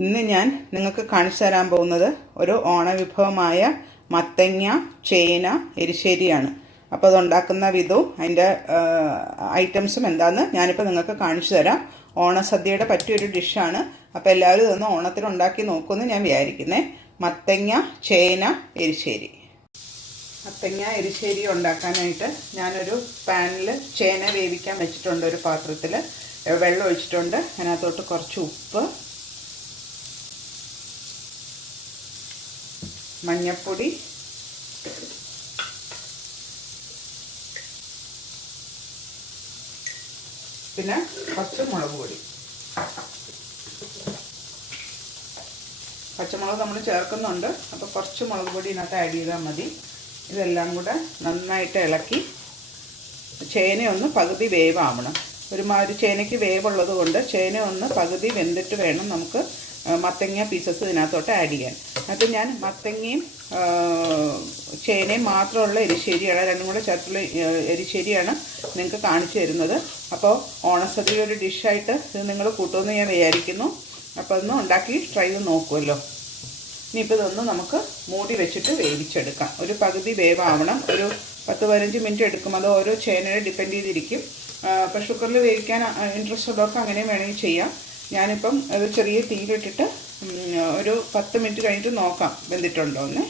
ഇന്ന് ഞാൻ നിങ്ങൾക്ക് കാണിച്ചു തരാൻ പോകുന്നത് ഒരു ഓണവിഭവമായ മത്തങ്ങ ചേന എരിശ്ശേരിയാണ്. അപ്പോൾ അതുണ്ടാക്കുന്ന വിധവും അതിൻ്റെ ഐറ്റംസും എന്താണെന്ന് ഞാനിപ്പോൾ നിങ്ങൾക്ക് കാണിച്ചു തരാം. ഓണസദ്യയുടെ പറ്റിയൊരു ഡിഷാണ്. അപ്പോൾ എല്ലാവരും ഇതൊന്ന് ഓണത്തിന് ഉണ്ടാക്കി നോക്കുമെന്ന് ഞാൻ വിചാരിക്കുന്നത്. മത്തങ്ങ ചേന എരിശ്ശേരി. മത്തങ്ങ എരിശ്ശേരി ഉണ്ടാക്കാനായിട്ട് ഞാനൊരു പാനിൽ ചേന വേവിക്കാൻ വെച്ചിട്ടുണ്ട്. ഒരു പാത്രത്തിൽ വെള്ളം ഒഴിച്ചിട്ടുണ്ട്. അതിനകത്തോട്ട് കുറച്ച് ഉപ്പ്, മഞ്ഞൾപ്പൊടി, പിന്നെ കുറച്ച് മുളക് പൊടി. പച്ചമുളക് നമ്മൾ ചേർക്കുന്നുണ്ട്, അപ്പോൾ കുറച്ച് മുളക് പൊടി ഇതിനകത്ത് ആഡ് ചെയ്താൽ മതി. ഇതെല്ലാം കൂടെ നന്നായിട്ട് ഇളക്കി ചേനയൊന്ന് പകുതി വേവാവണം. ഒരുമാതിരി ചേനയ്ക്ക് വേവുള്ളത് കൊണ്ട് ചേന ഒന്ന് പകുതി വെന്തിട്ട് വേണം നമുക്ക് മത്തങ്ങ പീസസ് ഇതിനകത്തോട്ട് ആഡ് ചെയ്യാൻ. എന്നിട്ട് ഞാൻ മത്തങ്ങയും ചേനയും മാത്രമുള്ള എരിശ്ശേരിയാണ്, രണ്ടും കൂടെ ചേർത്തുള്ള എരിശ്ശേരിയാണ് നിങ്ങൾക്ക് കാണിച്ചു തരുന്നത്. അപ്പോൾ ഓണസദ്യ ഒരു ഡിഷായിട്ട് ഇത് നിങ്ങൾ കൂട്ടുമെന്ന് ഞാൻ വിചാരിക്കുന്നു. അപ്പോൾ അതൊന്ന് ഉണ്ടാക്കി ട്രൈ ചെയ്ത് നോക്കുമല്ലോ. ഇനിയിപ്പോൾ ഇതൊന്ന് നമുക്ക് മൂടി വെച്ചിട്ട് വേവിച്ചെടുക്കാം. ഒരു പകുതി വേവാവണം. ഒരു 10-15 മിനിറ്റ് എടുക്കും. അത് ഓരോ ചേനയെ ഡിപ്പെൻഡ് ചെയ്തിരിക്കും. അപ്പോൾ ഷുഗറിൽ വേവിക്കാൻ ഇൻട്രസ്റ്റ് ഉള്ളവർക്ക് അങ്ങനെ വേണമെങ്കിൽ ചെയ്യാം. ഞാനിപ്പം അത് ചെറിയ തീയിലിട്ടിട്ട് ഒരു 10 മിനിറ്റ് കഴിഞ്ഞിട്ട് നോക്കാം വെന്തിട്ടുണ്ടോ എന്ന്.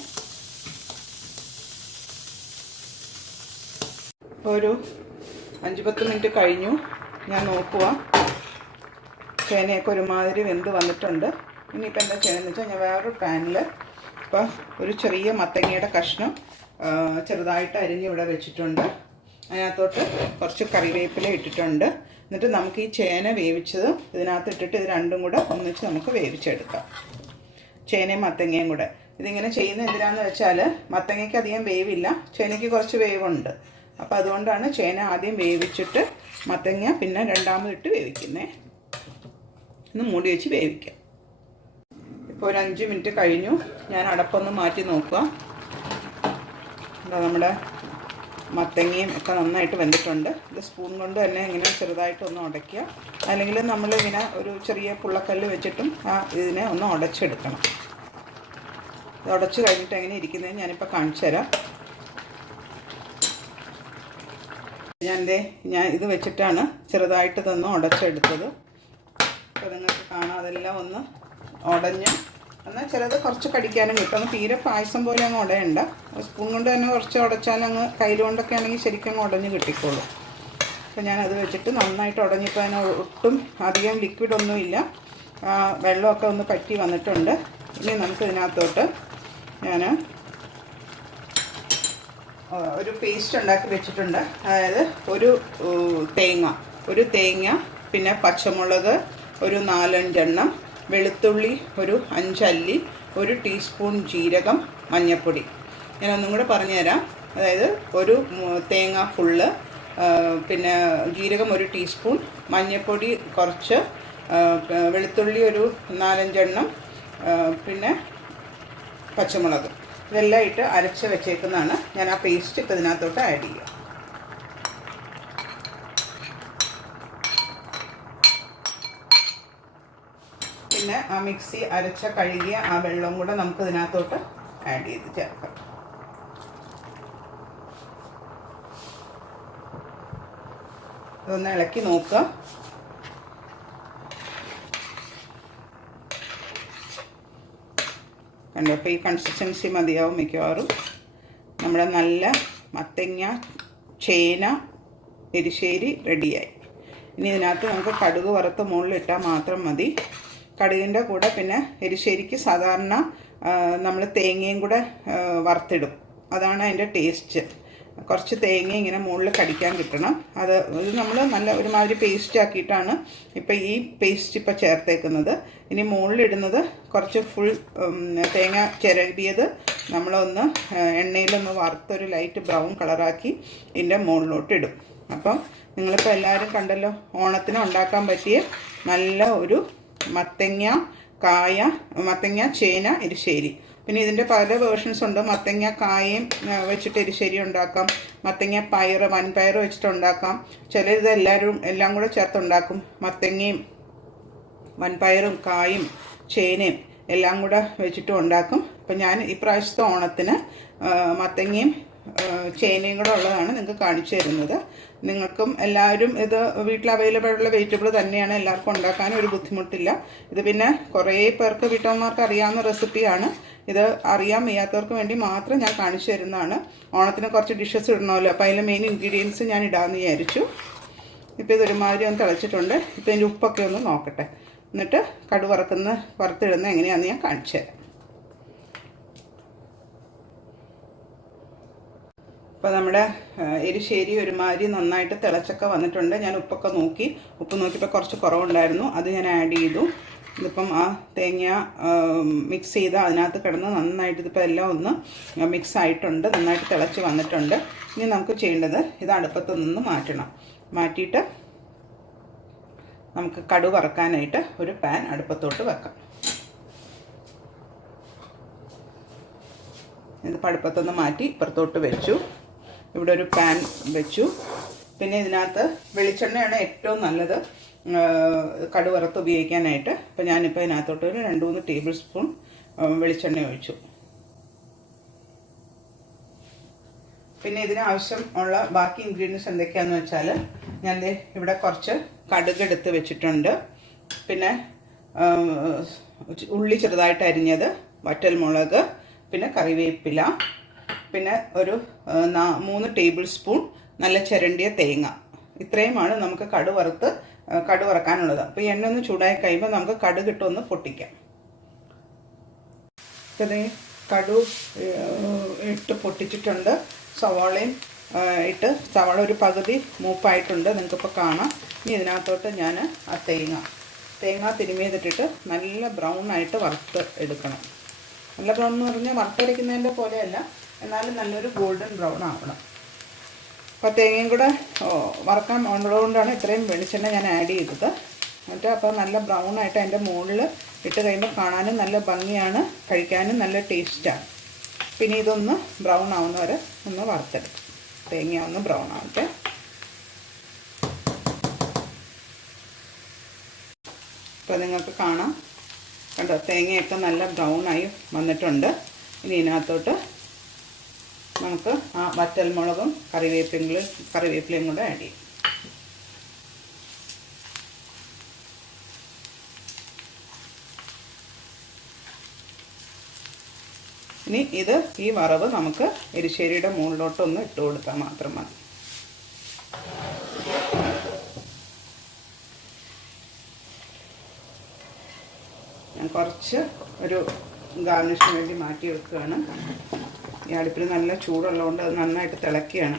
ഇപ്പോൾ ഒരു 5-10 മിനിറ്റ് കഴിഞ്ഞു. ഞാൻ നോക്കുക, ചേനയൊക്കെ ഒരുമാതിരി വെന്ത് വന്നിട്ടുണ്ട്. ഇനിയിപ്പോൾ എന്താ ചെയ്യണമെന്ന് വെച്ചാൽ ഞാൻ വേറൊരു പാനിൽ ഇപ്പോൾ ഒരു ചെറിയ മത്തങ്ങയുടെ കഷ്ണം ചെറുതായിട്ട് അരിഞ്ഞ് ഇവിടെ വെച്ചിട്ടുണ്ട്. അതിനകത്തോട്ട് കുറച്ച് കറിവേപ്പില ഇട്ടിട്ടുണ്ട്. എന്നിട്ട് നമുക്ക് ഈ ചേന വേവിച്ചത് ഇതിനകത്ത് ഇട്ടിട്ട് ഇത് രണ്ടും കൂടെ ഒന്നിച്ച് നമുക്ക് വേവിച്ചെടുക്കാം. ചേനയും മത്തങ്ങയും കൂടെ. ഇതിങ്ങനെ ചെയ്യുന്നത് എന്തിനാണെന്ന് വെച്ചാൽ മത്തങ്ങയ്ക്ക് അധികം വേവില്ല, ചേനയ്ക്ക് കുറച്ച് വേവുണ്ട്. അപ്പോൾ അതുകൊണ്ടാണ് ചേന ആദ്യം വേവിച്ചിട്ട് മത്തങ്ങ പിന്നെ രണ്ടാമതിട്ട് വേവിക്കുന്നത്. ഒന്ന് മൂടി വെച്ച് വേവിക്കാം. ഇപ്പോൾ ഒരു 5 മിനിറ്റ് കഴിഞ്ഞു. ഞാൻ അടപ്പൊന്ന് മാറ്റി നോക്കുക. നമ്മുടെ മത്തങ്ങയും ഒക്കെ നന്നായിട്ട് വെന്തിട്ടുണ്ട്. ഇത് സ്പൂൺ കൊണ്ട് തന്നെ ഇങ്ങനെ ചെറുതായിട്ടൊന്ന് ഉടയ്ക്കുക. അല്ലെങ്കിൽ നമ്മളിങ്ങനെ ഒരു ചെറിയ പുള്ളക്കല്ല് വെച്ചിട്ടും ഇതിനെ ഒന്ന് ഉടച്ചെടുക്കണം. ഇത് ഉടച്ച് കഴിഞ്ഞിട്ട് എങ്ങനെ ഇരിക്കുന്നത് ഞാനിപ്പോൾ കാണിച്ചു തരാം. ഞാൻ ഇത് വെച്ചിട്ടാണ് ചെറുതായിട്ട് ഇതൊന്ന് ഉടച്ചെടുത്തത്. അപ്പോൾ നിങ്ങൾക്ക് കാണാം അതെല്ലാം ഒന്ന് ഉടഞ്ഞ്. എന്നാൽ ചിലത് കുറച്ച് കടിക്കാനും കിട്ടും. തീരെ പായസം പോലെ അങ്ങ് ഉടയണ്ട. സ്പൂൺ കൊണ്ട് തന്നെ കുറച്ച് ഉടച്ചാൽ അങ്ങ് കയ്യിൽ കൊണ്ടൊക്കെ ആണെങ്കിൽ ശരിക്കും അങ്ങ് ഉടഞ്ഞ് കിട്ടിക്കോളും. അപ്പോൾ ഞാനത് വെച്ചിട്ട് നന്നായിട്ട് ഉടഞ്ഞിപ്പോൾ അതിന് ഒട്ടും അധികം ലിക്വിഡൊന്നുമില്ല. വെള്ളമൊക്കെ ഒന്ന് പറ്റി വന്നിട്ടുണ്ട്. ഇനി നമുക്ക് ഇതിനകത്തോട്ട് ഞാൻ ഒരു പേസ്റ്റ് ഉണ്ടാക്കി വെച്ചിട്ടുണ്ട്. അതായത് ഒരു തേങ്ങ, പിന്നെ പച്ചമുളക് ഒരു 4-5 എണ്ണം, വെളുത്തുള്ളി ഒരു 5 അല്ലി, 1 ടീസ്പൂൺ ജീരകം, മഞ്ഞൾപ്പൊടി. ഞാനൊന്നും കൂടെ പറഞ്ഞുതരാം. അതായത് ഒരു തേങ്ങ ഫുള്ള്, പിന്നെ ജീരകം 1 ടീസ്പൂൺ, മഞ്ഞൾപ്പൊടി കുറച്ച്, വെളുത്തുള്ളി ഒരു 4-5 എണ്ണം, പിന്നെ പച്ചമുളക്. ഇതെല്ലാം ഇട്ട് അരച്ച് വെച്ചേക്കുന്നതാണ്. ഞാൻ ആ പേസ്റ്റ് ഇപ്പോൾ ഇതിനകത്തോട്ട് ആഡ് ചെയ്യുക. പിന്നെ ആ മിക്സി അരച്ച കഴുകിയ ആ വെള്ളം കൂടെ നമുക്ക് ഇതിനകത്തോട്ട് ആഡ് ചെയ്ത് ചേർക്കാം. ഇതൊന്ന് ഇളക്കി നോക്കുക. കണ്ടോ, ഇപ്പോൾ ഈ കൺസിസ്റ്റൻസി മതിയാവും മിക്കവാറും. നമ്മുടെ നല്ല മത്തങ്ങ ചേന എരിശ്ശേരി റെഡിയായി. ഇനി ഇതിനകത്ത് നമുക്ക് കടുക് വറുത്ത് മുകളിലിട്ടാൽ മാത്രം മതി. കടുകിൻ്റെ കൂടെ പിന്നെ എരിശ്ശേരിക്ക് സാധാരണ നമ്മൾ തേങ്ങയും കൂടെ വറുത്തിടും. അതാണ് അതിൻ്റെ ടേസ്റ്റ്. കുറച്ച് തേങ്ങ ഇങ്ങനെ മുകളിൽ കടിക്കാൻ കിട്ടണം. ഇത് നമ്മൾ നല്ല ഒരുമാതിരി പേസ്റ്റ് ആക്കിയിട്ടാണ് ഇപ്പോൾ ഈ പേസ്റ്റ് ഇപ്പോൾ ചേർത്തേക്കുന്നത്. ഇനി മുകളിലിടുന്നത് കുറച്ച് ഫുൾ തേങ്ങ ചിരകിയത് നമ്മളൊന്ന് എണ്ണയിലൊന്ന് വറുത്തൊരു ലൈറ്റ് ബ്രൗൺ കളറാക്കി ഇതിൻ്റെ മുകളിലോട്ട് ഇടും. അപ്പം നിങ്ങളിപ്പോൾ എല്ലാവരും കണ്ടല്ലോ, ഓണത്തിന് ഉണ്ടാക്കാൻ പറ്റിയ നല്ല ഒരു മത്തങ്ങ ചേന എരിശ്ശേരി. പിന്നെ ഇതിൻ്റെ പല വേർഷൻസ് ഉണ്ട്. മത്തങ്ങ കായയും വെച്ചിട്ട് എരിശ്ശേരി ഉണ്ടാക്കാം, മത്തങ്ങ വൻപയർ വെച്ചിട്ടുണ്ടാക്കാം. ചിലരിത് എല്ലാം കൂടെ ചേർത്തുണ്ടാക്കും. മത്തങ്ങയും വൻപയറും കായും ചേനയും എല്ലാം കൂടെ വെച്ചിട്ടും ഉണ്ടാക്കും. അപ്പം ഞാൻ ഇപ്രാവശ്യത്തെ ഓണത്തിന് മത്തങ്ങയും ചേനയും കൂടെ ഉള്ളതാണ് നിങ്ങൾക്ക് കാണിച്ചു തരുന്നത്. നിങ്ങൾക്കും എല്ലാവരും ഇത് വീട്ടിൽ അവൈലബിൾ ഉള്ള വെജിറ്റബിൾ തന്നെയാണ്, എല്ലാവർക്കും ഉണ്ടാക്കാനും ഒരു ബുദ്ധിമുട്ടില്ല. ഇത് പിന്നെ കുറേ പേർക്ക് വീട്ടമ്മമാർക്ക് അറിയാവുന്ന റെസിപ്പിയാണ്. ഇത് അറിയാൻ വയ്യാത്തവർക്ക് വേണ്ടി മാത്രം ഞാൻ കാണിച്ചു തരുന്നതാണ്. ഓണത്തിന് കുറച്ച് ഡിഷസ് ഇടണമല്ലോ, അപ്പോൾ അതിലെ മെയിൻ ഇൻഗ്രീഡിയൻസ് ഞാൻ ഇടാമെന്ന് വിചാരിച്ചു. ഇപ്പോൾ ഇതൊരുമാതിരി ഒന്ന് തിളച്ചിട്ടുണ്ട്. ഇപ്പോൾ ഇതിൻ്റെ ഉപ്പൊക്കെ ഒന്ന് നോക്കട്ടെ, എന്നിട്ട് വറുത്തിടുന്ന എങ്ങനെയാണെന്ന് ഞാൻ കാണിച്ചു തരാം. അപ്പോൾ നമ്മുടെ എരിശ്ശേരി ഒരുമാതിരി നന്നായിട്ട് തിളച്ചൊക്കെ വന്നിട്ടുണ്ട്. ഞാൻ ഉപ്പൊക്കെ നോക്കി, ഉപ്പ് നോക്കിയപ്പോൾ കുറച്ച് കുറവുണ്ടായിരുന്നു, അത് ഞാൻ ആഡ് ചെയ്തു. ഇതിപ്പം ആ തേങ്ങ മിക്സ് ചെയ്ത് അതിനകത്ത് കിടന്ന് നന്നായിട്ട് ഇതിപ്പോൾ എല്ലാം ഒന്ന് മിക്സ് ആയിട്ടുണ്ട്, നന്നായിട്ട് തിളച്ച് വന്നിട്ടുണ്ട്. ഇനി നമുക്ക് ചെയ്യേണ്ടത് ഇത് അടുപ്പത്ത് നിന്ന് മാറ്റിയിട്ട് നമുക്ക് കടുക് വറക്കാനായിട്ട് ഒരു പാൻ അടുപ്പത്തോട്ട് വെക്കാം. ഇതിപ്പോൾ അടുപ്പത്തൊന്ന് മാറ്റി ഇപ്പുറത്തോട്ട് വെച്ചു. ഇവിടെ ഒരു പാൻ വെച്ചു. പിന്നെ ഇതിനകത്ത് വെളിച്ചെണ്ണയാണ് ഏറ്റവും നല്ലത് കടുക് വറുത്ത് ഉപയോഗിക്കാനായിട്ട്. അപ്പോൾ ഞാനിപ്പോൾ ഇതിനകത്തോട്ട് ഒരു 2-3 ടേബിൾ സ്പൂൺ വെളിച്ചെണ്ണ ഒഴിച്ചു. പിന്നെ ഇതിനാവശ്യമുള്ള ബാക്കി ഇൻഗ്രീഡിയൻസ് എന്തൊക്കെയാണെന്ന് വെച്ചാൽ ഞാൻ ഇവിടെ കുറച്ച് കടുക് എടുത്ത് വെച്ചിട്ടുണ്ട്. പിന്നെ ഉള്ളി ചെറുതായിട്ട് അരിഞ്ഞത്, വറ്റൽമുളക്, പിന്നെ കറിവേപ്പില, പിന്നെ ഒരു 3 ടേബിൾ സ്പൂൺ നല്ല ചിരണ്ടിയ തേങ്ങ. ഇത്രയുമാണ് നമുക്ക് കടുക് വറക്കാനുള്ളത്. അപ്പോൾ എണ്ണ ഒന്ന് ചൂടായി കഴിയുമ്പോൾ നമുക്ക് കടുക് ഇട്ടൊന്ന് പൊട്ടിക്കാം. ഇത് കടുക് ഇട്ട് പൊട്ടിച്ചിട്ടുണ്ട്. സവാളയും സവാള ഒരു പകുതി മൂപ്പായിട്ടുണ്ട്, നിങ്ങൾക്കിപ്പോൾ കാണാം. ഇനി ഇതിനകത്തോട്ട് ഞാൻ ആ തേങ്ങ തിരുമിയതിട്ടിട്ട് നല്ല ബ്രൗൺ ആയിട്ട് വറുത്ത് എടുക്കണം. നല്ല ബ്രൗൺ എന്ന് പറഞ്ഞാൽ വറുത്തരയ്ക്കുന്നതിൻ്റെ പോലെയല്ല, എന്നാലും നല്ലൊരു ഗോൾഡൻ ബ്രൗൺ ആവണം. അപ്പോൾ തേങ്ങയും കൂടെ വറക്കാൻ ഉള്ളതുകൊണ്ടാണ് ഇത്രയും വെളിച്ചെണ്ണ ഞാൻ ആഡ് ചെയ്തത്. എന്നിട്ട് അപ്പോൾ നല്ല ബ്രൗൺ ആയിട്ട് അതിൻ്റെ മുകളിൽ ഇട്ട് കഴിയുമ്പോൾ കാണാനും നല്ല ഭംഗിയാണ്, കഴിക്കാനും നല്ല ടേസ്റ്റാണ്. പിന്നെ ഇതൊന്ന് ബ്രൗൺ ആവുന്നവരെ ഒന്ന് വറുത്തെടുക്കും. തേങ്ങ ഒന്ന് ബ്രൗൺ ആവട്ടെ. അപ്പോൾ നിങ്ങൾക്ക് കാണാം, കണ്ടോ, തേങ്ങയൊക്കെ നല്ല ബ്രൗൺ ആയി വന്നിട്ടുണ്ട്. ഇനി ഇതിനകത്തോട്ട് നമുക്ക് ആ വറ്റൽമുളകും കറിവേപ്പിലയും കൂടെ ആഡ് ചെയ്യും. ഇനി ഈ വറവ് നമുക്ക് എരിശ്ശേരിയുടെ മുകളിലോട്ടൊന്ന് ഇട്ട് കൊടുത്താൽ മാത്രം മതി. ഞാൻ കുറച്ച് ഒരു ഗാർണിഷിന് വേണ്ടി മാറ്റി വെക്കുകയാണ്. ഈ അടുപ്പിൽ നല്ല ചൂടുള്ളതുകൊണ്ട് അത് നന്നായിട്ട് തിളക്കുകയാണ്.